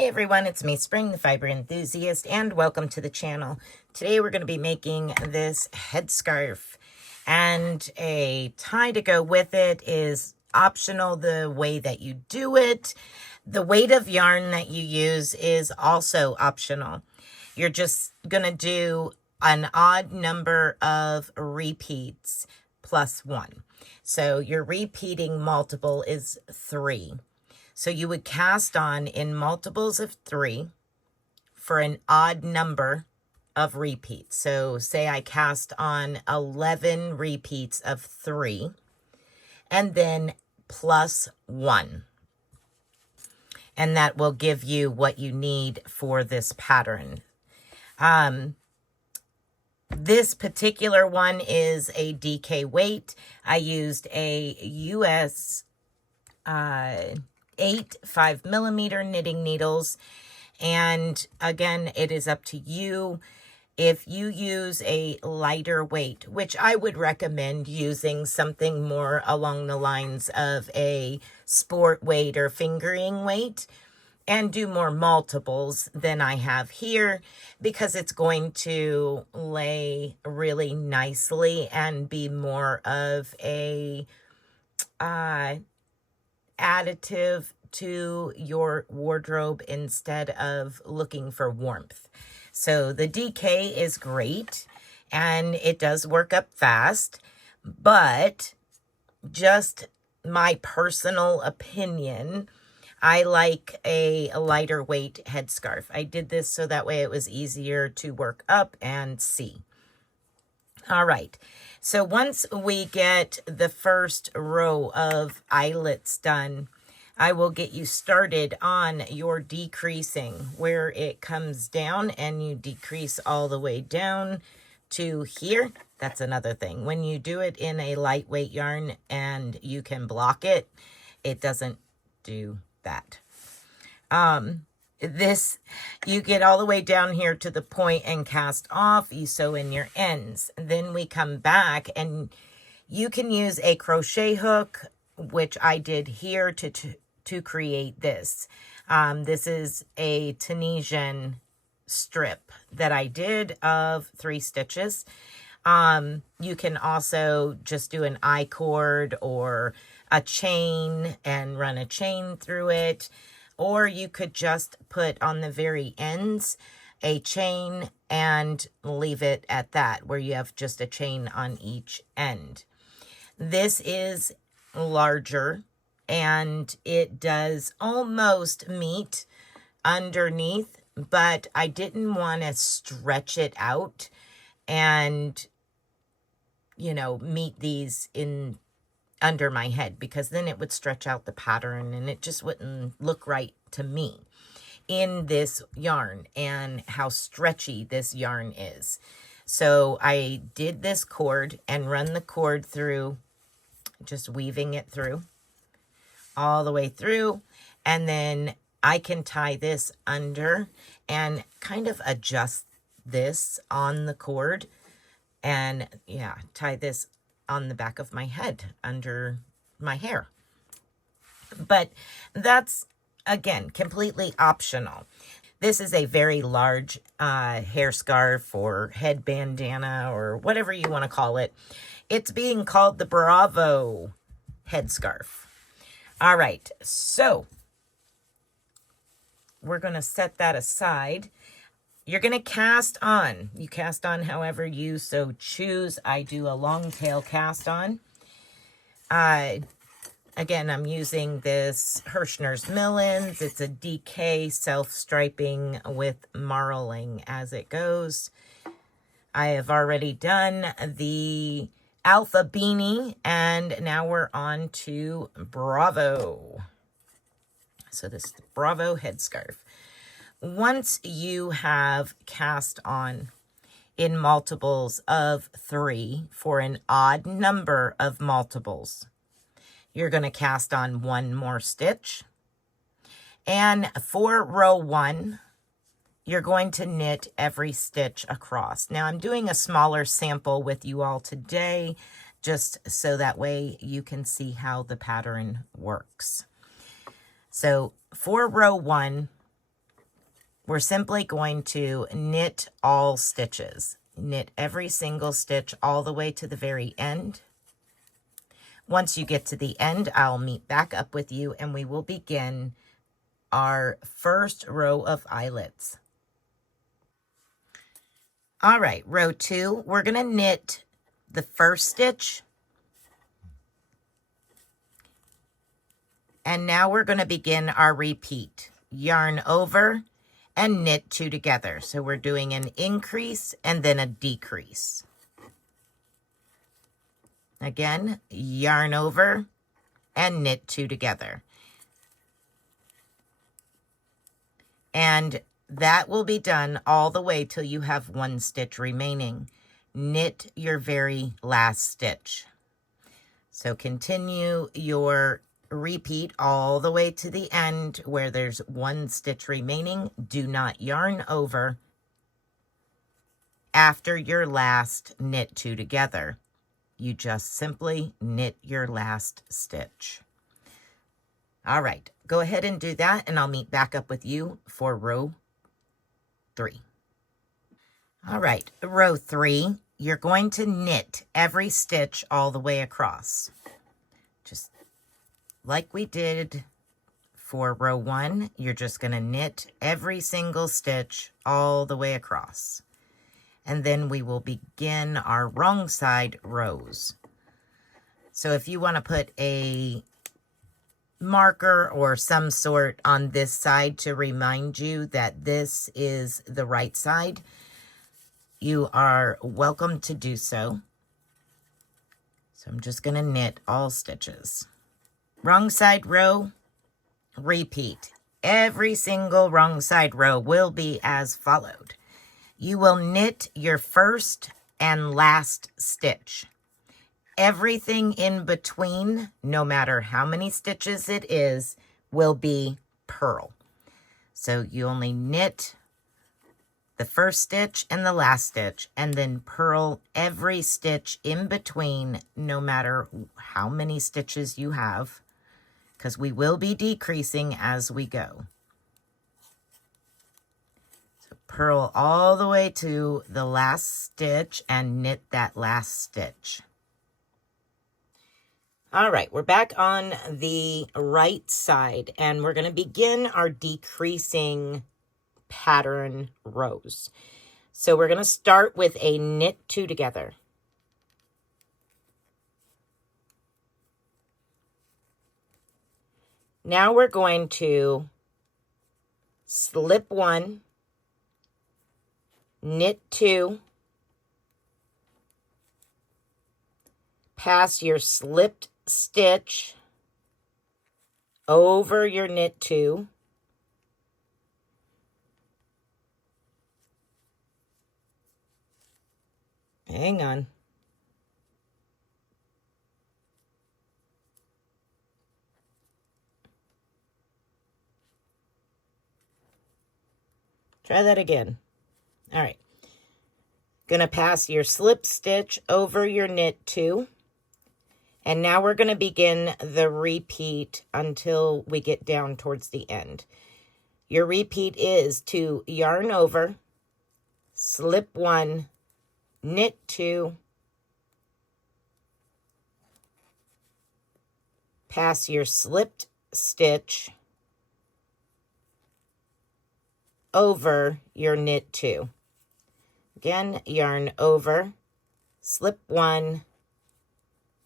Hi everyone, it's me, Spring, the fiber enthusiast, and welcome to the channel. Today we're going to be making this headscarf, and a tie to go with it is optional the way that you do it. The weight of yarn that you use is also optional. You're just going to do an odd number of repeats plus 1. So your repeating multiple is 3. So you would cast on in multiples of 3 for an odd number of repeats. So say I cast on 11 repeats of 3 and then plus 1. And that will give you what you need for this pattern. This particular one is a DK weight. I used a US 8 5mm knitting needles, and again, it is up to you. If you use a lighter weight, which I would recommend using something more along the lines of a sport weight or fingering weight, and do more multiples than I have here, because it's going to lay really nicely and be more of a additive to your wardrobe instead of looking for warmth. So the DK is great and it does work up fast, but just my personal opinion, I like a lighter weight headscarf. I did this so that way it was easier to work up and see. All right, so once we get the first row of eyelets done, I will get you started on your decreasing, where it comes down and you decrease all the way down to here. That's another thing. When you do it in a lightweight yarn and you can block it, it doesn't do that. You get all the way down here to the point and cast off. You sew in your ends. Then we come back and you can use a crochet hook, which I did here to create this. This is a Tunisian strip that I did of 3 stitches. You can also just do an I-cord or a chain and run a chain through it. Or you could just put on the very ends a chain and leave it at that, where you have just a chain on each end. This is larger and it does almost meet underneath, but I didn't want to stretch it out and, you know, meet these in under my head, because then it would stretch out the pattern and it just wouldn't look right to me in this yarn and how stretchy this yarn is. So I did this cord and run the cord through, just weaving it through all the way through, and then I can tie this under and kind of adjust this on the cord and tie this on the back of my head under my hair. But that's, again, completely optional. This is a very large hair scarf or head bandana or whatever you want to call it. It's being called the Bravo headscarf. All right, so we're going to set that aside. You're going to cast on. You cast on however you so choose. I do a long tail cast on. Again, I'm using this Hirschner's Millens. It's a DK self-striping with marling as it goes. I have already done the Alpha Beanie, and now we're on to Bravo. So this is the Bravo headscarf. Once you have cast on in multiples of 3 for an odd number of multiples, you're going to cast on 1 more stitch. And for row 1, you're going to knit every stitch across. Now I'm doing a smaller sample with you all today, just so that way you can see how the pattern works. So for row 1, we're simply going to knit all stitches. Knit every single stitch all the way to the very end. Once you get to the end, I'll meet back up with you and we will begin our first row of eyelets. All right, row 2, we're going to knit the first stitch. And now we're going to begin our repeat. Yarn over and knit 2 together. So we're doing an increase and then a decrease. Again, yarn over and knit 2 together. And that will be done all the way till you have 1 stitch remaining. Knit your very last stitch. So continue your repeat all the way to the end where there's 1 stitch remaining. Do not yarn over after your last knit 2 together. You just simply knit your last stitch. All right, go ahead and do that and I'll meet back up with you for row 3. All right, row 3, you're going to knit every stitch all the way across. Just like we did for row 1, you're just going to knit every single stitch all the way across. And then we will begin our wrong side rows. So if you want to put a marker or some sort on this side to remind you that this is the right side, you are welcome to do so. So I'm just going to knit all stitches. Wrong side row, repeat. Every single wrong side row will be as followed. You will knit your first and last stitch. Everything in between, no matter how many stitches it is, will be purl. So you only knit the first stitch and the last stitch, and then purl every stitch in between, no matter how many stitches you have, because we will be decreasing as we go. So purl all the way to the last stitch and knit that last stitch. All right, we're back on the right side, and we're going to begin our decreasing pattern rows. So we're going to start with a knit 2 together. Now we're going to slip 1, knit 2, pass your slipped stitch over your knit 2, hang on, try that again. All right, gonna pass your slip stitch over your knit 2. And now we're going to begin the repeat until we get down towards the end. Your repeat is to yarn over, slip 1, knit 2, pass your slipped stitch over your knit 2. Again, yarn over, slip 1,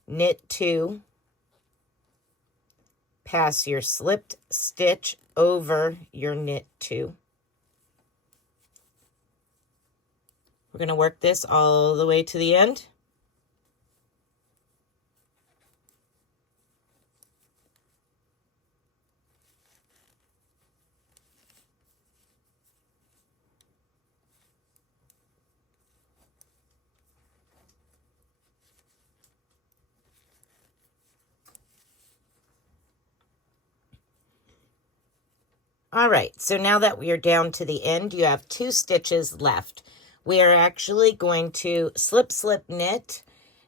knit 2, pass your slipped stitch over your knit 2. We're going to work this all the way to the end. All right, so now that we are down to the end, you have 2 stitches left. We are actually going to slip, slip, knit.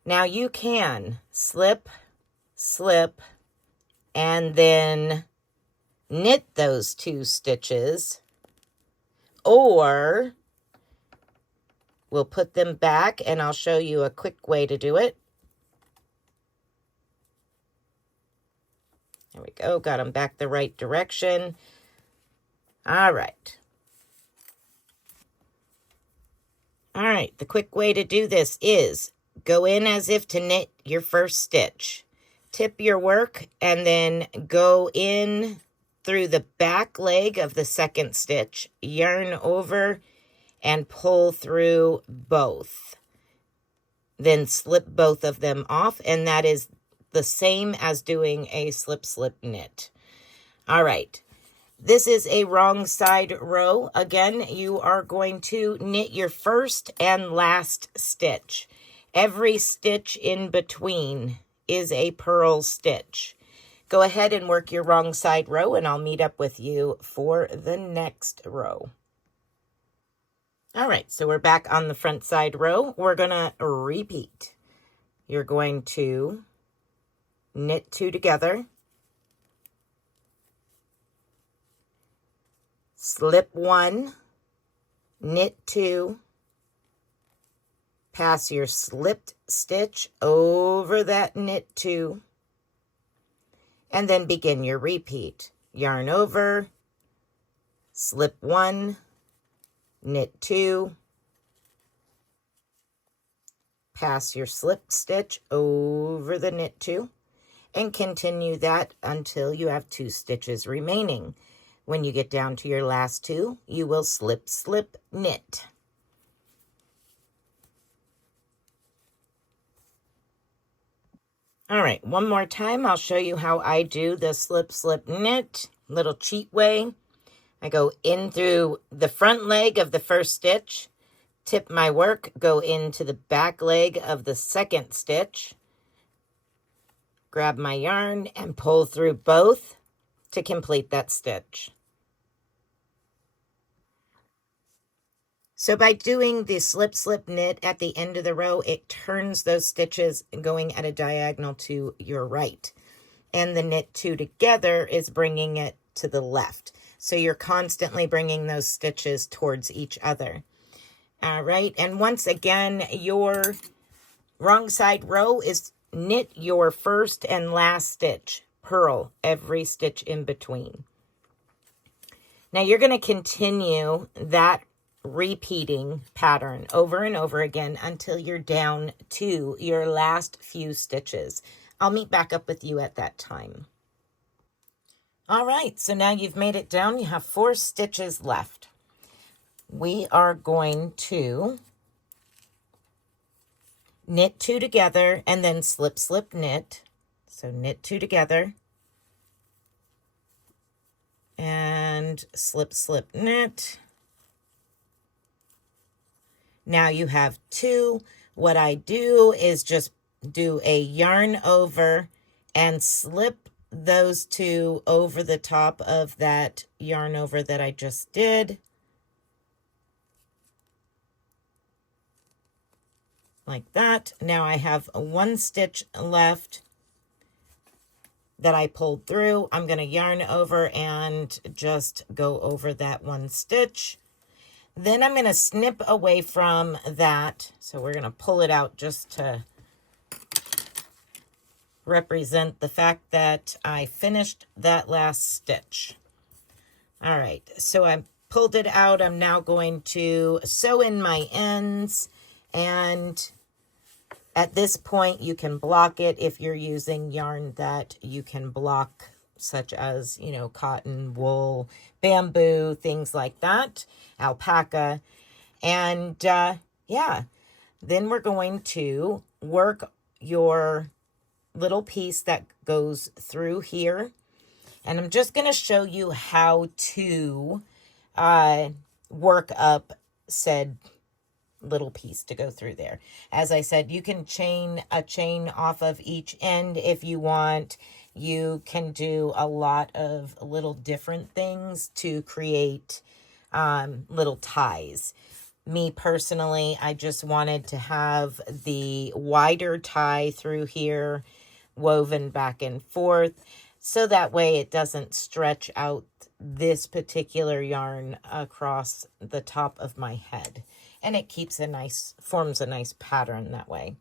Now you can slip, slip, and then knit those 2 stitches, or we'll put them back and I'll show you a quick way to do it. There we go. Got them back the right direction. All right. All right. The quick way to do this is go in as if to knit your first stitch. Tip your work and then go in through the back leg of the second stitch. Yarn over and pull through both. Then slip both of them off, and that is the same as doing a slip knit. All right, this is a wrong side row. Again, you are going to knit your first and last stitch. Every stitch in between is a purl stitch. Go ahead and work your wrong side row, and I'll meet up with you for the next row. All right, so we're back on the front side row. We're gonna repeat. You're going to knit 2 together, slip 1, knit 2, pass your slipped stitch over that knit 2, and then begin your repeat. Yarn over, slip 1, knit 2, pass your slipped stitch over the knit 2, and continue that until you have 2 stitches remaining. When you get down to your last 2, you will slip, knit. All right, one more time, I'll show you how I do the slip, knit, little cheat way. I go in through the front leg of the first stitch, tip my work, go into the back leg of the second stitch, grab my yarn and pull through both to complete that stitch. So by doing the slip, knit at the end of the row, it turns those stitches going at a diagonal to your right. And the knit 2 together is bringing it to the left. So you're constantly bringing those stitches towards each other. All right, and once again, your wrong side row is knit your first and last stitch, purl every stitch in between. Now you're going to continue that repeating pattern over and over again until you're down to your last few stitches. I'll meet back up with you at that time. All right, so now you've made it down. You have 4 stitches left. We are going to knit 2 together and then slip, knit. So knit 2 together and slip, knit. Now you have 2. What I do is just do a yarn over and slip those 2 over the top of that yarn over that I just did. Like that. Now I have 1 stitch left that I pulled through. I'm going to yarn over and just go over that 1 stitch. Then I'm going to snip away from that. So we're going to pull it out just to represent the fact that I finished that last stitch. All right, so I pulled it out. I'm now going to sew in my ends, and at this point you can block it if you're using yarn that you can block, such as, you know, cotton, wool, bamboo, things like that, alpaca. And yeah, then we're going to work your little piece that goes through here. And I'm just going to show you how to work up said little piece to go through there. As I said, you can chain a chain off of each end if you want. You can do a lot of little different things to create little ties. Me personally, I just wanted to have the wider tie through here woven back and forth. so that way it doesn't stretch out this particular yarn across the top of my head. And it keeps a nice, forms a nice pattern that way.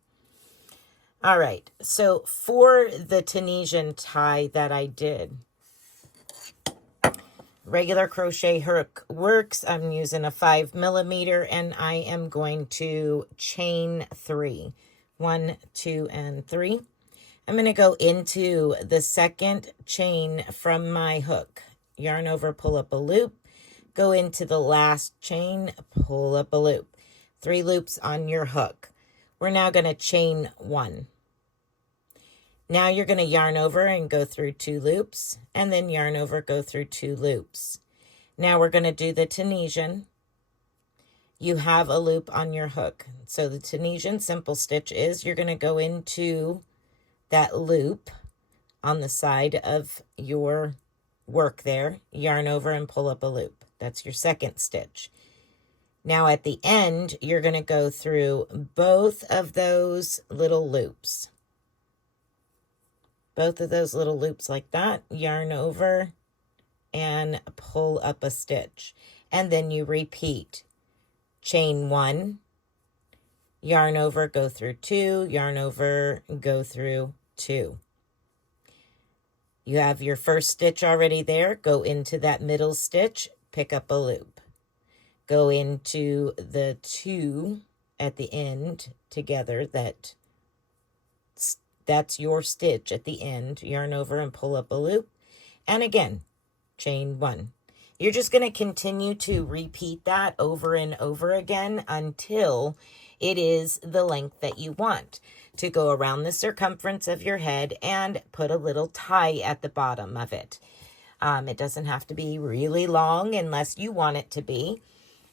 All right, so for the Tunisian tie that I did, regular crochet hook works. I'm using a 5mm, and I am going to chain 3. 1, 2, and 3. I'm going to go into the second chain from my hook. Yarn over, pull up a loop. Go into the last chain, pull up a loop. 3 loops on your hook. We're now going to chain 1. Now you're going to yarn over and go through 2 loops, and then yarn over, go through 2 loops. Now we're going to do the Tunisian. You have a loop on your hook. So the Tunisian simple stitch is you're going to go into that loop on the side of your work there, yarn over and pull up a loop. That's your second stitch. Now at the end, you're going to go through both of those little loops. Both of those little loops like that, yarn over and pull up a stitch. And then you repeat. Chain 1, yarn over, go through 2, yarn over, go through 2. You have your first stitch already there. Go into that middle stitch, pick up a loop. Go into the 2 at the end together. That's your stitch at the end. Yarn over and pull up a loop. And again, chain 1. You're just going to continue to repeat that over and over again until it is the length that you want to go around the circumference of your head and put a little tie at the bottom of it. It doesn't have to be really long unless you want it to be.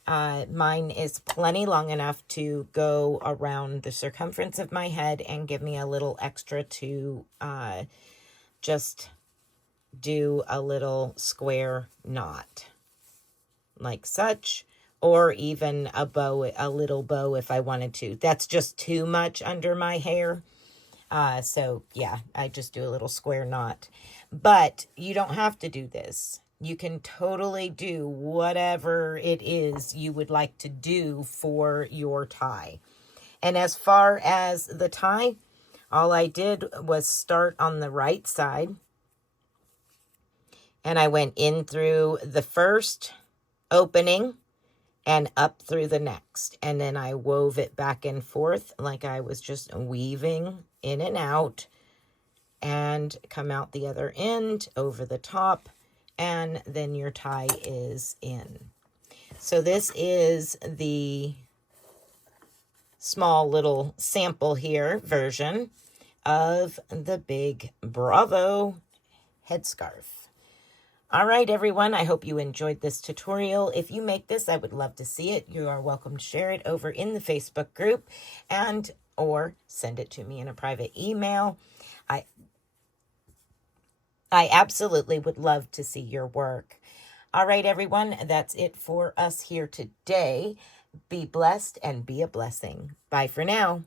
Mine is plenty long enough to go around the circumference of my head and give me a little extra to just do a little square knot like such, or even a bow, a little bow if I wanted to. That's just too much under my hair. So yeah, I just do a little square knot, but you don't have to do this. You can totally do whatever it is you would like to do for your tie. And as far as the tie, all I did was start on the right side. And I went in through the first opening and up through the next. And then I wove it back and forth like I was just weaving in and out. And come out the other end, over the top. And then your tie is in. So this is the small little sample here version of the big Bravo headscarf. All right, everyone, I hope you enjoyed this tutorial. If you make this, I would love to see it. You are welcome to share it over in the Facebook group or send it to me in a private email. I absolutely would love to see your work. All right, everyone, that's it for us here today. Be blessed and be a blessing. Bye for now.